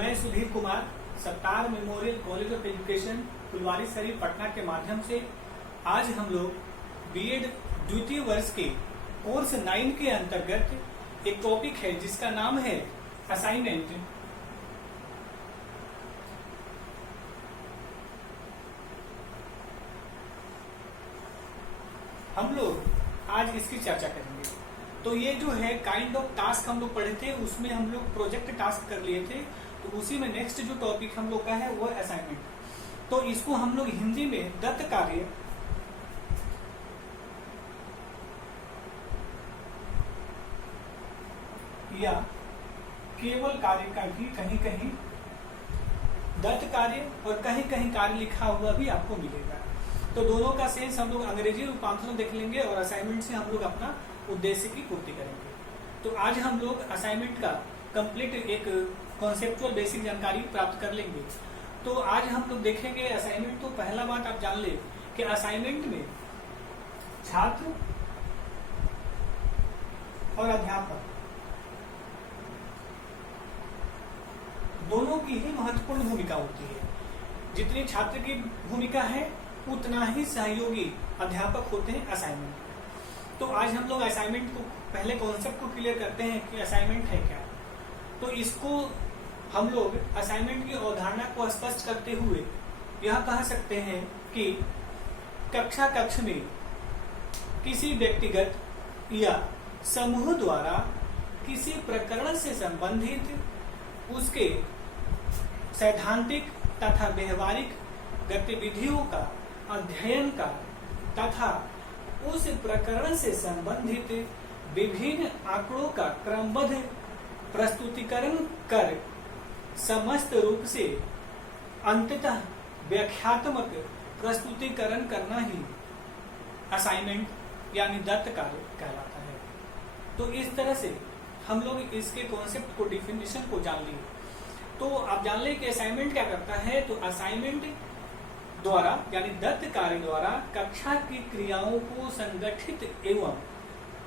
मैं Sudhir Kumar Sattar memorial college of education Phulwarisharif Patna के माध्यम से आज हम लोग बीएड द्वितीय वर्ष के कोर्स 9 के अंतर्गत एक टॉपिक है जिसका नाम है असाइनमेंट। हम लोग आज इसकी चर्चा करेंगे। तो ये जो है काइंड ऑफ टास्क हम लोग पढ़े थे, उसमें हम लोग प्रोजेक्ट टास्क कर लिए थे, तो उसी में नेक्स्ट जो टॉपिक हम लोग का है वो असाइनमेंट। तो इसको हम लोग हिंदी में दत्त कार्य या केवल कार्य का भी कहीं कहीं दत्त कार्य और कहीं कहीं कार्य लिखा हुआ भी आपको मिलेगा। तो दोनों का सेंस हम लोग अंग्रेजी रूपांतरण देख लेंगे और असाइनमेंट से हम लोग अपना उद्देश्य की पूर्ति करेंगे। तो आज हम लोग असाइनमेंट का कंप्लीट एक कॉन्सेप्चुअल बेसिक जानकारी प्राप्त कर लेंगे। तो आज हम लोग देखेंगे असाइनमेंट। तो पहला बात आप जान ले कि असाइनमेंट में छात्र और अध्यापक दोनों की ही महत्वपूर्ण भूमिका होती है। जितनी छात्र की भूमिका है उतना ही सहयोगी अध्यापक होते हैं असाइनमेंट। तो आज हम लोग असाइनमेंट को पहले कॉन्सेप्ट को क्लियर करते हैं कि असाइनमेंट है क्या। तो इसको हम लोग असाइनमेंट की अवधारणा को स्पष्ट करते हुए यह कह सकते हैं कि कक्ष में किसी व्यक्तिगत या समूह द्वारा किसी प्रकरण से संबंधित उसके सैद्धांतिक तथा व्यवहारिक गतिविधियों का अध्ययन का तथा उस प्रकरण से संबंधित विभिन्न आंकड़ों का क्रमबद्ध प्रस्तुतिकरण कर समस्त रूप से अंततः व्याख्यात्मक प्रस्तुतिकरण करना ही असाइनमेंट यानी दत्त कार्य कहलाता है। तो इस तरह से हम लोग इसके कॉन्सेप्ट को डिफिनेशन को जान लिए। तो आप जान लें कि असाइनमेंट क्या करता है। तो असाइनमेंट द्वारा यानी दत्त कार्य द्वारा कक्षा की क्रियाओं को संगठित एवं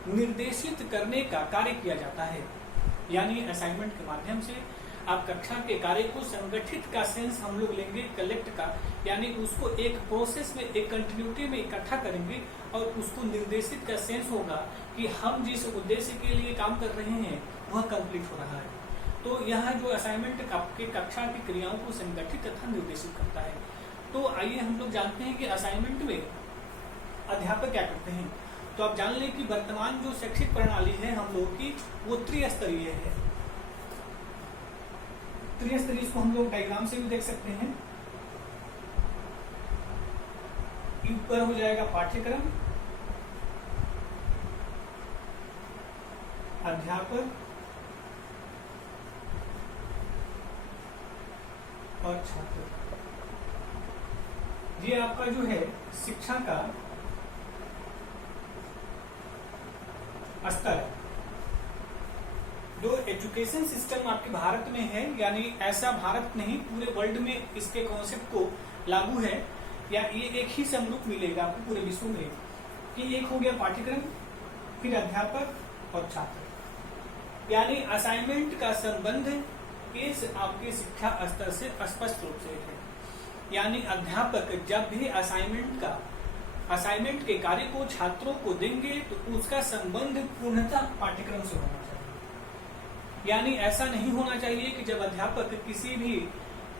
निर्देशित करने का कार्य किया जाता है। यानी असाइनमेंट के माध्यम से आप कक्षा के कार्य को संगठित का सेंस हम लोग लेंगे, कलेक्ट का, यानी उसको एक प्रोसेस में एक कंटिन्यूटी में इकट्ठा करेंगे और उसको निर्देशित का सेंस होगा कि हम जिस उद्देश्य के लिए काम कर रहे हैं वह कंप्लीट हो रहा है। तो यह जो असाइनमेंट आपके कक्षा की क्रियाओं को संगठित तथा निर्देशित करता है। तो आइए हम लोग जानते हैं कि असाइनमेंट में अध्यापक क्या करते हैं। तो आप जान लें कि वर्तमान जो शैक्षिक प्रणाली है हम लोग की वो त्रिस्तरीय है। त्रिस्तरीय इसको हम लोग डायग्राम से भी देख सकते हैं। ऊपर हो जाएगा पाठ्यक्रम, अध्यापक और छात्र। ये आपका जो है शिक्षा का स्तर है। जो एजुकेशन सिस्टम आपके भारत में है, यानी ऐसा भारत नहीं पूरे वर्ल्ड में इसके कॉन्सेप्ट को लागू है, या ये एक ही समरूप मिलेगा आपको पूरे विश्व में कि एक हो गया पाठ्यक्रम, फिर अध्यापक और छात्र। यानी असाइनमेंट का संबंध इस आपके शिक्षा स्तर से स्पष्ट रूप से है। यानी अध्यापक जब भी असाइनमेंट के कार्य को छात्रों को देंगे तो उसका संबंध पूर्णतः पाठ्यक्रम से होना चाहिए। यानी ऐसा नहीं होना चाहिए कि जब अध्यापक किसी भी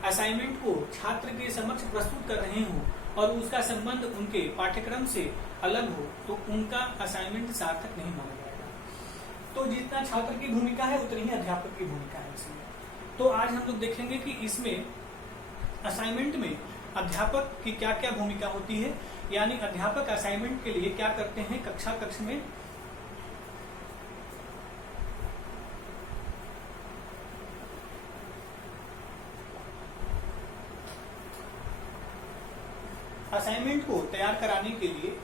असाइनमेंट को छात्र के समक्ष प्रस्तुत कर रहे हो और उसका संबंध उनके पाठ्यक्रम से अलग हो तो उनका असाइनमेंट सार्थक नहीं माना जाएगा। तो जितना छात्र की भूमिका है उतनी ही अध्यापक की भूमिका है इसमें। तो आज हम लोग देखेंगे कि इसमें असाइनमेंट में अध्यापक की क्या क्या भूमिका होती है। यानी अध्यापक असाइनमेंट के लिए क्या करते हैं कक्ष में। असाइनमेंट को तैयार कराने के लिए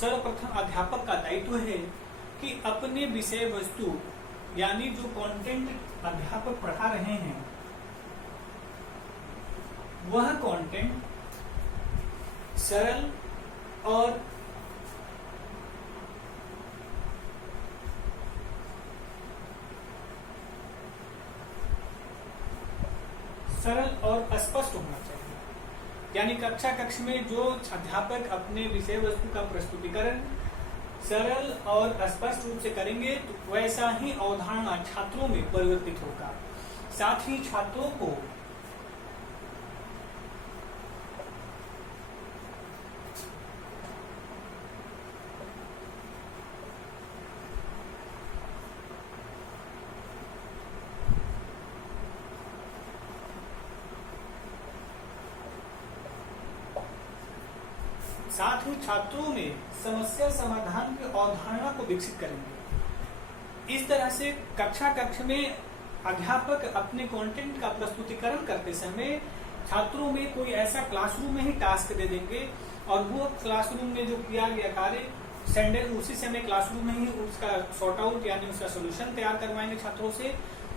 सर्वप्रथम अध्यापक का दायित्व है कि अपने विषय वस्तु यानी जो कंटेंट अध्यापक पढ़ा रहे हैं वह कंटेंट सरल और सरल और स्पष्ट होना चाहिए। यानी कक्ष में जो अध्यापक अपने विषय वस्तु का प्रस्तुतिकरण सरल और स्पष्ट रूप से करेंगे तो वैसा ही अवधारणा छात्रों में परिवर्तित होगा। साथ ही छात्रों को छात्रों में समस्या समाधान की अवधारणा को विकसित करेंगे। इस तरह से कक्ष में अध्यापक अपने कंटेंट का प्रस्तुतिकरण करते समय छात्रों में कोई ऐसा क्लासरूम में ही टास्क दे देंगे और वो क्लासरूम में जो किया गया कार्य सेंडर उसी समय क्लासरूम में ही उसका सॉर्ट आउट यानी उसका सोल्यूशन तैयार करवाएंगे छात्रों से।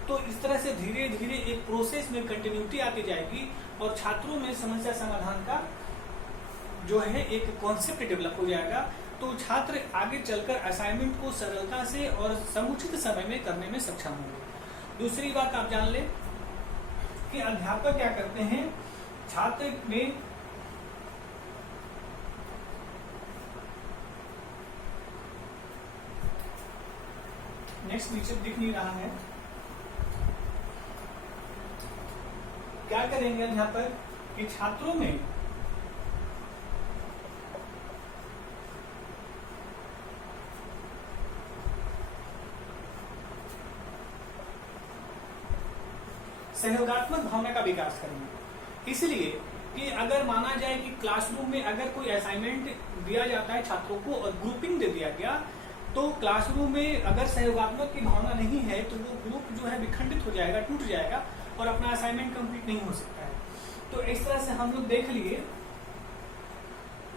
तो इस तरह से धीरे धीरे एक प्रोसेस में कंटिन्यूटी आती जाएगी और छात्रों में समस्या समाधान का जो है एक कॉन्सेप्ट डेवलप हो जाएगा। तो छात्र आगे चलकर असाइनमेंट को सरलता से और समुचित समय में करने में सक्षम होंगे। दूसरी बात आप जान लें कि अध्यापक क्या करते हैं, छात्र में नेक्स्ट नीचे दिख नहीं रहा है, क्या करेंगे अध्यापक कि छात्रों में सहयोगात्मक भावना का विकास करेंगे। इसलिए कि अगर माना जाए कि क्लासरूम में अगर कोई असाइनमेंट दिया जाता है छात्रों को और ग्रुपिंग दे दिया गया, तो क्लासरूम में अगर सहयोगात्मक की भावना नहीं है तो वो ग्रुप जो है विखंडित हो जाएगा, टूट जाएगा और अपना असाइनमेंट कंप्लीट नहीं हो सकता है। तो इस तरह से हम लोग देख लिए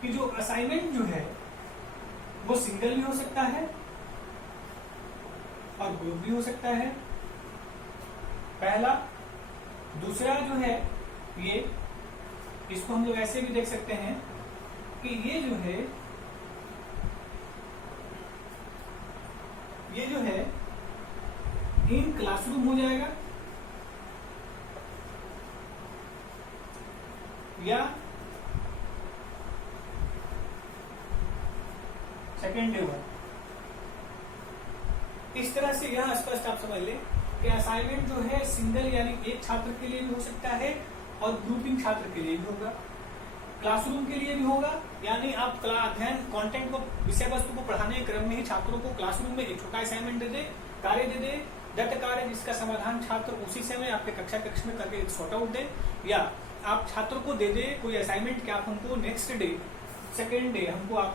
कि जो असाइनमेंट जो है वो सिंगल भी हो सकता है और ग्रुप भी हो सकता है, पहला। दूसरा जो है ये, इसको हम लोग ऐसे भी देख सकते हैं कि ये जो है इन क्लासरूम हो जाएगा या सेकेंड डे वर्क। इस तरह से यह स्पष्ट आप समझ लें कि असाइनमेंट जो है सिंगल यानी एक छात्र के लिए भी हो सकता है और ग्रुपिंग छात्र के लिए भी होगा, क्लासरूम के लिए भी होगा। यानी आप अध्ययन कंटेंट को विषय वस्तु को पढ़ाने के क्रम में ही छात्रों को क्लासरूम में एक छोटा असाइनमेंट दे दे, कार्य दे दे, दत्त कार्य जिसका समाधान छात्र उसी समय आपके कक्ष में करके एक सॉर्ट आउट दे, या आप छात्र को दे दे कोई असाइनमेंट कि आप हमको नेक्स्ट डे सेकेंड डे हमको आप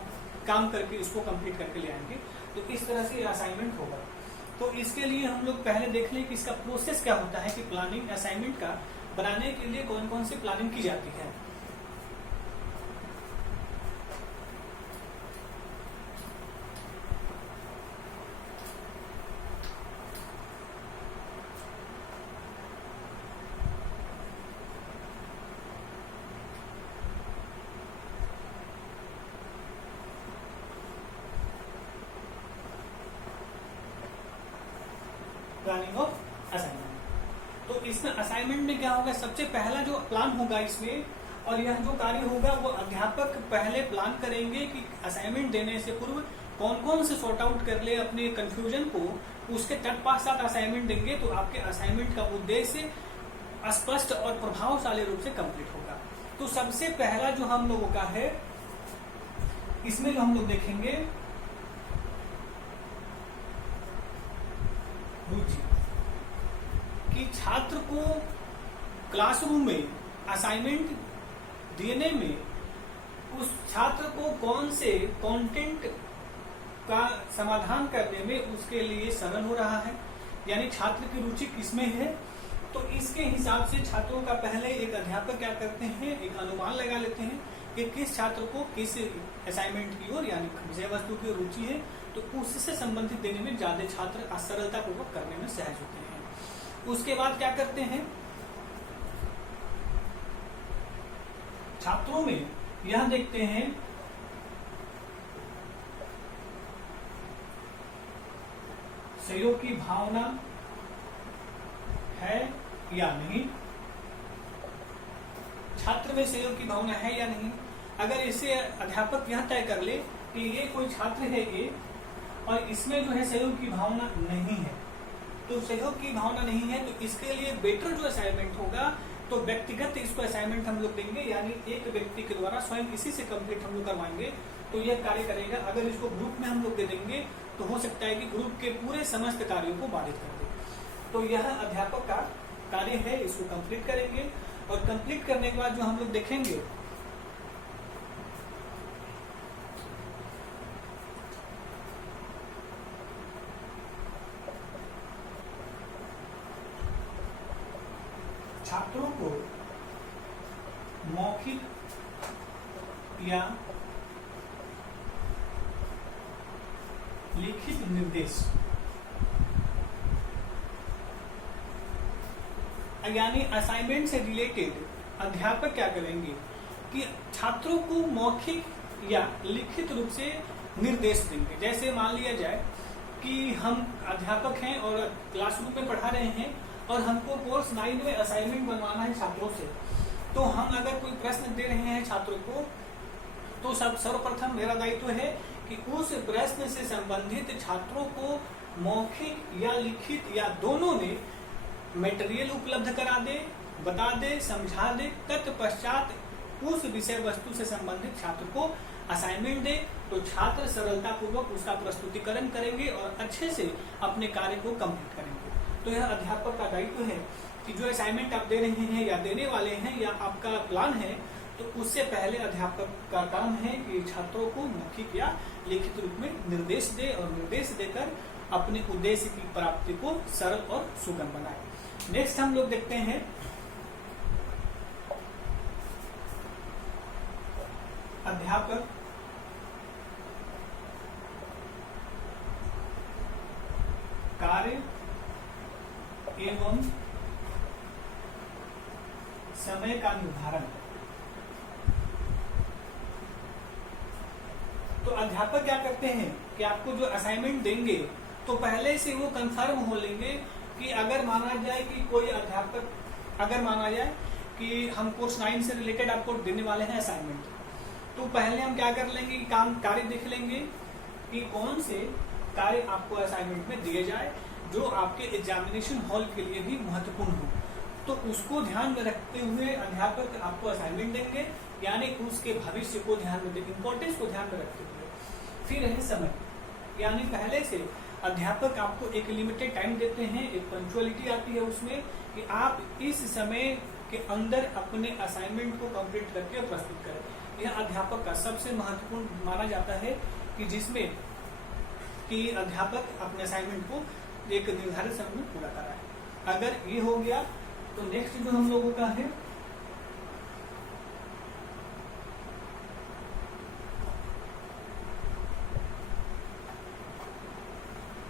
काम करके इसको कंप्लीट करके ले आएंगे। तो इस तरह से असाइनमेंट होगा। तो इसके लिए हम लोग पहले देख लें कि इसका प्रोसेस क्या होता है कि प्लानिंग असाइनमेंट का बनाने के लिए कौन कौन सी प्लानिंग की जाती है। Planning of assignment. तो इसमें असाइनमेंट में क्या होगा, सबसे पहला जो प्लान होगा इसमें और यह जो कार्य होगा वो अध्यापक पहले प्लान करेंगे कि असाइनमेंट देने से पूर्व कौन कौन से सॉर्ट आउट कर ले अपने कंफ्यूजन को, उसके तत्पश्चात असाइनमेंट देंगे तो आपके असाइनमेंट का उद्देश्य स्पष्ट और प्रभावशाली रूप से कंप्लीट होगा। तो सबसे पहला जो हम लोगों का है इसमें जो हम लोग देखेंगे रुचि, कि छात्र को क्लासरूम में असाइनमेंट देने में उस छात्र को कौन से कंटेंट का समाधान करने में उसके लिए सरल हो रहा है, यानी छात्र की रुचि किसमें है। तो इसके हिसाब से छात्रों का पहले एक अध्यापक क्या करते हैं, एक अनुमान लगा लेते हैं कि किस छात्र को किस असाइनमेंट की ओर यानी विषय वस्तु की रुचि है, तो उससे संबंधित देने में ज्यादा छात्र सरलता पूर्वक करने में सहज होते हैं। उसके बाद क्या करते हैं, छात्रों में यह देखते हैं सहयोग की भावना है या नहीं, छात्र में सहयोग की भावना है या नहीं। अगर इसे अध्यापक यह तय कर ले कि ये कोई छात्र है ये और इसमें जो है सहयोग की भावना नहीं है, तो सहयोग की भावना नहीं है तो इसके लिए बेटर जो असाइनमेंट होगा तो व्यक्तिगत इसको असाइनमेंट हम लोग देंगे, यानी एक व्यक्ति के द्वारा स्वयं इसी से कंप्लीट हम लोग करवाएंगे तो यह कार्य करेगा। अगर इसको ग्रुप में हम लोग दे देंगे तो हो सकता है कि ग्रुप के पूरे समस्त कार्यों को बाधित कर दे। तो यह अध्यापक का कार्य है, इसको कंप्लीट करेंगे और कंप्लीट करने के बाद जो हम लोग देखेंगे छात्रों को मौखिक या लिखित निर्देश, यानी असाइनमेंट से रिलेटेड अध्यापक क्या करेंगे कि छात्रों को मौखिक या लिखित रूप से निर्देश देंगे। जैसे मान लिया जाए कि हम अध्यापक हैं और क्लासरूम में पढ़ा रहे हैं और हमको कोर्स 9 में असाइनमेंट बनवाना है छात्रों से, तो हम अगर कोई प्रश्न दे रहे हैं छात्रों को तो सर्वप्रथम मेरा दायित्व है कि उस प्रश्न से संबंधित छात्रों को मौखिक या लिखित या दोनों में मटेरियल उपलब्ध करा दे, बता दे, समझा दे, तत्पश्चात उस विषय वस्तु से संबंधित छात्र को असाइनमेंट दे तो छात्र सरलता पूर्वक उसका प्रस्तुतिकरण करेंगे और अच्छे से अपने कार्य को कंप्लीट करेंगे। तो यह अध्यापक का दायित्व है कि जो असाइनमेंट आप दे रहे हैं या देने वाले हैं या आपका प्लान है तो उससे पहले अध्यापक का काम है कि छात्रों को मौखिक या लिखित रूप में निर्देश दे और निर्देश देकर अपने उद्देश्य की प्राप्ति को सरल और सुगम बनाए। नेक्स्ट हम लोग देखते हैं अध्यापक कार्य एवं समय का निर्धारण। तो अध्यापक क्या करते हैं कि आपको जो असाइनमेंट देंगे तो पहले से वो कंफर्म हो लेंगे कि अगर माना जाए कि कोई अध्यापक, अगर माना जाए कि हम कोर्स 9 से रिलेटेड आपको देने वाले हैं असाइनमेंट, तो पहले हम क्या कर लेंगे कि कार्य देख लेंगे कि कौन से कार्य आपको असाइनमेंट में दिए जाए जो आपके एग्जामिनेशन हॉल के लिए भी महत्वपूर्ण हो। तो उसको ध्यान में रखते हुए अध्यापक आपको असाइनमेंट देंगे, यानी उसके भविष्य को ध्यान में देंगे, इंपॉर्टेंस को ध्यान में रखते हुए। फिर है समय, यानी पहले से अध्यापक आपको एक लिमिटेड टाइम देते हैं, एक पंक्चुअलिटी आती है उसमें कि आप इस समय के अंदर अपने असाइनमेंट को कंप्लीट करके प्रस्तुत करें। यह अध्यापक का सबसे महत्वपूर्ण माना जाता है कि जिसमें कि अध्यापक अपने असाइनमेंट को एक निर्धारित समय में पूरा कराए। अगर ये हो गया तो नेक्स्ट जो हम लोगों का है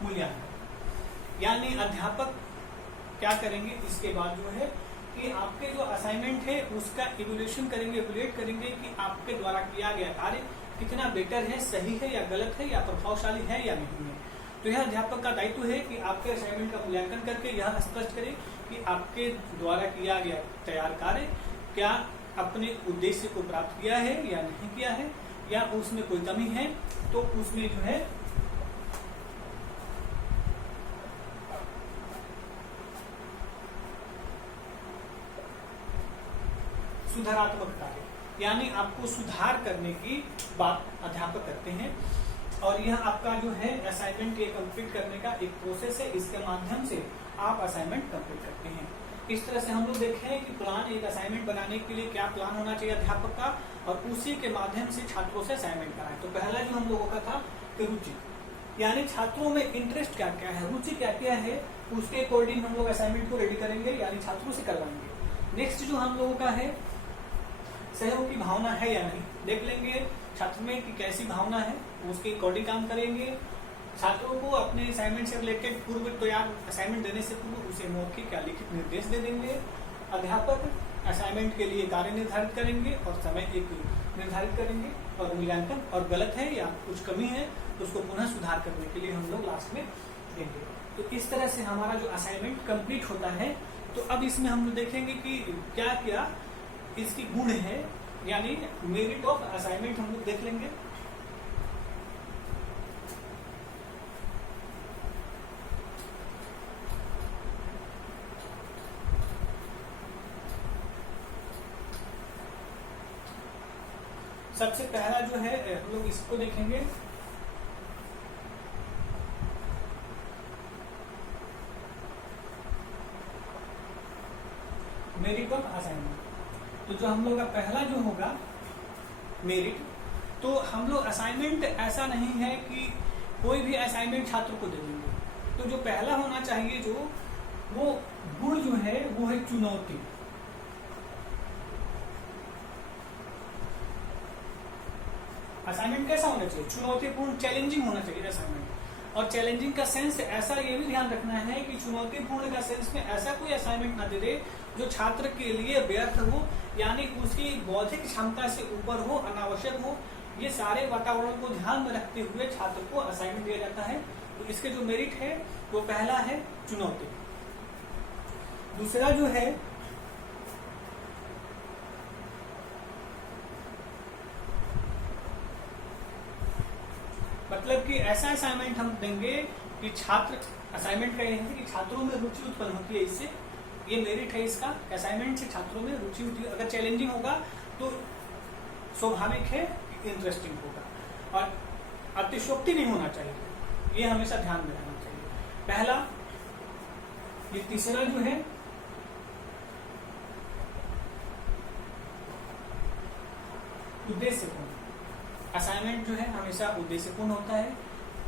मूल्यांकन, यानी अध्यापक क्या करेंगे इसके बाद जो है कि आपके जो असाइनमेंट है उसका इवैल्यूएशन करेंगे, इवैल्यूएट करेंगे कि आपके द्वारा किया गया कार्य कितना बेटर है, सही है या गलत है या प्रभावशाली है या नहीं है। तो यह अध्यापक का दायित्व है कि आपके असाइनमेंट का मूल्यांकन करके यह स्पष्ट करें कि आपके द्वारा किया गया तैयार कार्य क्या अपने उद्देश्य को प्राप्त किया है या नहीं किया है, या उसमें कोई कमी है तो उसमें जो है सुधारात्मक कार्य, यानी आपको सुधार करने की बात अध्यापक करते हैं। और यह आपका जो है असाइनमेंट ये कंप्लीट करने का एक प्रोसेस है, इसके माध्यम से आप असाइनमेंट कंप्लीट करते हैं। इस तरह से हम लोग देखे हैं कि प्लान, एक असाइनमेंट बनाने के लिए क्या प्लान होना चाहिए अध्यापक का, और उसी के माध्यम से छात्रों से असाइनमेंट कराएं। तो पहला जो हम लोगों का था कि रुचि, यानी छात्रों में इंटरेस्ट क्या क्या है, रुचि क्या क्या है, उसके अकॉर्डिंग हम लोग असाइनमेंट को रेडी करेंगे, यानी छात्रों से करवाएंगे। नेक्स्ट जो हम लोगों का है सहयोग की भावना है या नहीं, देख लेंगे छात्र में कि कैसी भावना है, उसके अकॉर्डिंग काम करेंगे। छात्रों को अपने असाइनमेंट से रिलेटेड पूर्व तैयार असाइनमेंट देने से पूर्व उसे मौखिक या लिखित निर्देश दे देंगे। अध्यापक असाइनमेंट के लिए कार्य निर्धारित करेंगे और समय एक निर्धारित करेंगे और मूल्यांकन, और गलत है या कुछ कमी है तो उसको पुनः सुधार करने के लिए हम लोग लास्ट में देंगे। तो इस तरह से हमारा जो असाइनमेंट कंप्लीट होता है। तो अब इसमें हम लोग देखेंगे कि क्या क्या इसकी गुण है, यानी मेरिट ऑफ असाइनमेंट हम लोग देख लेंगे। सबसे पहला जो है हम लोग इसको देखेंगे, मेरिट ऑफ असाइनमेंट। तो जो हम लोग का पहला जो होगा मेरिट, तो हम लोग असाइनमेंट ऐसा नहीं है कि कोई भी असाइनमेंट छात्र को दे देंगे। तो जो पहला होना चाहिए जो वो गुण जो है वो है चुनौती। असाइनमेंट कैसा होना चाहिए? चुनौतीपूर्ण, चैलेंजिंग होना चाहिए असाइनमेंट। और चैलेंजिंग का सेंस ऐसा ये भी ध्यान रखना है कि चुनौतीपूर्ण का सेंस में ऐसा कोई असाइनमेंट ना दे दे जो छात्र के लिए व्यर्थ हो, यानी उसकी बौद्धिक क्षमता से ऊपर हो, अनावश्यक हो। ये सारे वातावरण को ध्यान में रखते हुए छात्र को असाइनमेंट दिया जाता है। तो इसके जो मेरिट है वो पहला है चुनौती। दूसरा जो है मतलब कि ऐसा असाइनमेंट हम देंगे कि छात्र, असाइनमेंट का ये है कि छात्रों में रुचि उत्पन्न होती है, इससे ये मेरिट है इसका। असाइनमेंट से छात्रों में रुचि होती है। अगर चैलेंजिंग होगा तो स्वाभाविक है इंटरेस्टिंग होगा। और अतिशयोक्ति नहीं होना चाहिए, ये हमेशा ध्यान में रखना चाहिए। पहला। ये तीसरा जो है उद्देश्यपूर्ण। असाइनमेंट जो है हमेशा उद्देश्यपूर्ण होता है।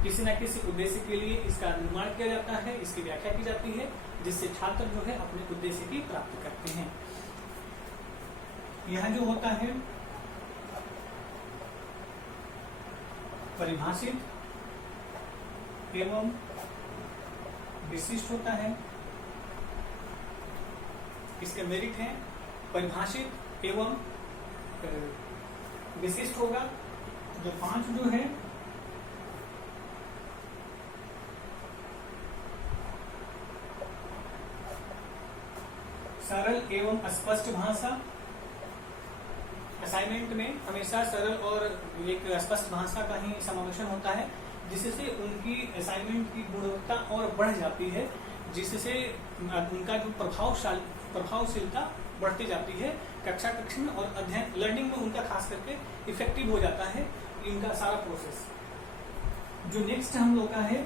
किसी न किसी उद्देश्य के लिए इसका निर्माण किया जाता है, इसकी व्याख्या की जाती है, जिससे छात्र जो है अपने उद्देश्य की प्राप्ति करते हैं। यह जो होता है परिभाषित एवं विशिष्ट होता है। इसके मेरिट है परिभाषित एवं विशिष्ट होगा। जो 5 जो है सरल एवं स्पष्ट भाषा। असाइनमेंट में हमेशा सरल और एक स्पष्ट भाषा का ही समावेशन होता है, जिससे उनकी असाइनमेंट की गुणवत्ता और बढ़ जाती है, जिससे उनका जो प्रभावशीलता बढ़ती जाती है कक्षा में और अध्ययन लर्निंग में उनका खास करके इफेक्टिव हो जाता है इनका सारा प्रोसेस। जो नेक्स्ट हम लोग का है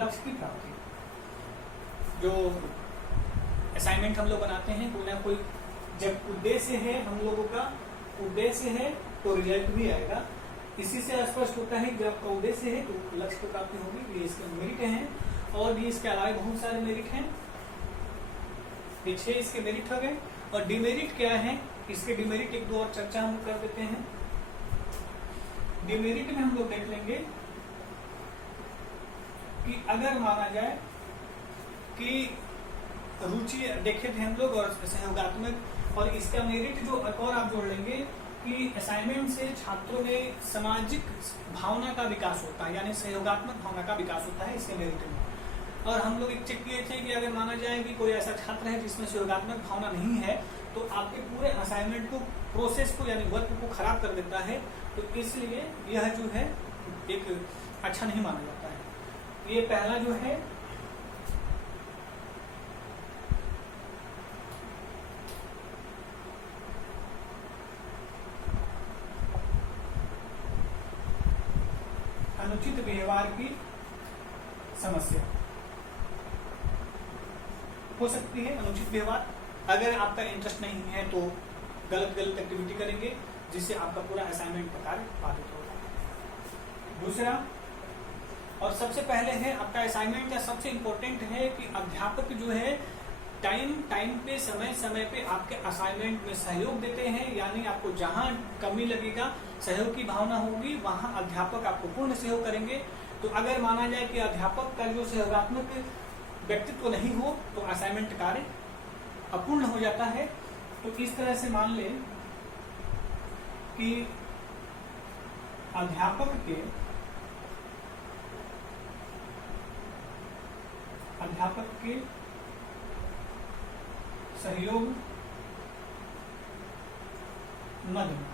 लक्ष्य की प्राप्ति। जो असाइनमेंट हम लोग बनाते हैं कोई ना कोई, जब उद्देश्य है हम लोगों का उद्देश्य है तो रिजल्ट भी आएगा। इसी से स्पष्ट होता है जब आपका उद्देश्य है तो लक्ष्य की प्राप्ति होगी। ये इसके मेरिट हैं और भी इसके अलावा बहुत सारे मेरिट हैं। ये 6 इसके मेरिट हो गए। और डिमेरिट क्या है? इसके डिमेरिट एक दो और चर्चा हम कर देते हैं। डिमेरिट में हम लोग देख लेंगे कि अगर माना जाए कि रुचि देखे थे हम लोग और सहयोगात्मक, और इसका मेरिट जो और आप जोड़ लेंगे कि असाइनमेंट से छात्रों में सामाजिक भावना का विकास होता है, यानी सहयोगात्मक भावना का विकास होता है इसके मेरिट में। और हम लोग एक चेक किए थे कि अगर माना जाए कि कोई ऐसा छात्र है जिसमें सहयोगात्मक भावना नहीं है तो आपके पूरे असाइनमेंट को, प्रोसेस को यानी वर्क को खराब कर देता है। तो इसलिए यह जो है एक अच्छा नहीं माना जाता है। ये पहला जो है अनुचित व्यवहार की समस्या हो सकती है। अनुचित व्यवहार, अगर आपका इंटरेस्ट नहीं है तो गलत एक्टिविटी करेंगे जिससे आपका पूरा असाइनमेंट का कार्य बाधित होगा। दूसरा और सबसे पहले है आपका असाइनमेंट का सबसे इम्पोर्टेंट है कि अध्यापक जो है टाइम पे समय पे आपके असाइनमेंट में सहयोग देते हैं, यानी आपको जहां कमी लगेगा, सहयोग की भावना होगी, वहां अध्यापक आपको पूर्ण सहयोग करेंगे। तो अगर माना जाए कि अध्यापक का जो सहयोगात्मक व्यक्तित्व नहीं हो तो असाइनमेंट कार्य अपूर्ण हो जाता है। तो इस तरह से मान लें कि अध्यापक के अध्यापक के सहयोग न देना,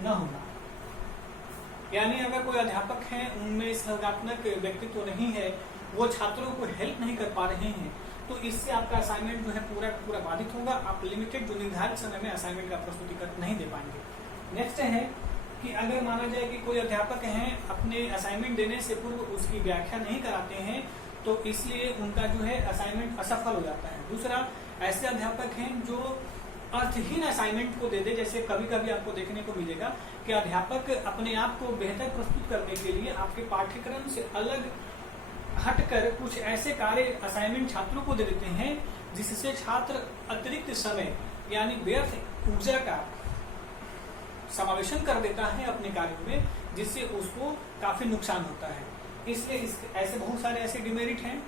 न होना। यानी अगर कोई अध्यापक हैं उनमें संज्ञानात्मक व्यक्तित्व नहीं है, वो छात्रों को हेल्प नहीं कर पा रहे हैं, तो इससे आपका असाइनमेंट जो है पूरा पूरा बाधित होगा। आप लिमिटेड जो निर्धारित समय में असाइनमेंट का प्रस्तुतिकरण नहीं दे पाएंगे। नेक्स्ट है कि अगर माना जाए कि कोई अध्यापक हैं अपने असाइनमेंट देने से पूर्व उसकी व्याख्या नहीं कराते हैं, तो इसलिए उनका जो है असाइनमेंट असफल हो जाता है। दूसरा, ऐसे अध्यापक हैं जो अर्थहीन असाइनमेंट को दे दे। जैसे कभी कभी आपको देखने को मिलेगा कि अध्यापक अपने आप को बेहतर प्रस्तुत करने के लिए आपके पाठ्यक्रम से अलग हटकर कुछ ऐसे कार्य असाइनमेंट छात्रों को दे देते हैं जिससे छात्र अतिरिक्त समय यानी व्यर्थ ऊर्जा का समावेशन कर देता है अपने कार्यों में, जिससे उसको काफी नुकसान होता है। इसलिए ऐसे बहुत सारे ऐसे डिमेरिट हैं।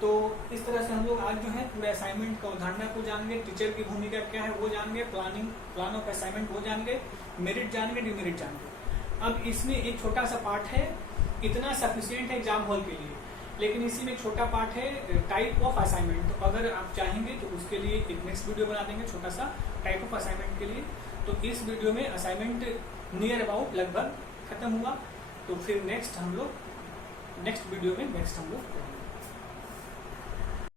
तो इस तरह से हम लोग आज जो है पूरे असाइनमेंट का अवधारणा को जान गए, टीचर की भूमिका क्या है वो जान गए, प्लान ऑफ असाइनमेंट वो जान गए, मेरिट जान गए, डिमेरिट जान गए। अब इसमें एक छोटा सा पार्ट है, इतना सफिशिएंट है एग्जाम हॉल के लिए, लेकिन इसी में एक छोटा पार्ट है टाइप ऑफ असाइनमेंट। तो अगर आप चाहेंगे तो उसके लिए एक नेक्स्ट वीडियो बना देंगे छोटा सा टाइप ऑफ असाइनमेंट के लिए। तो इस वीडियो में असाइनमेंट नियर अबाउट लगभग खत्म हुआ। तो फिर नेक्स्ट वीडियो में हम लोग करेंगे।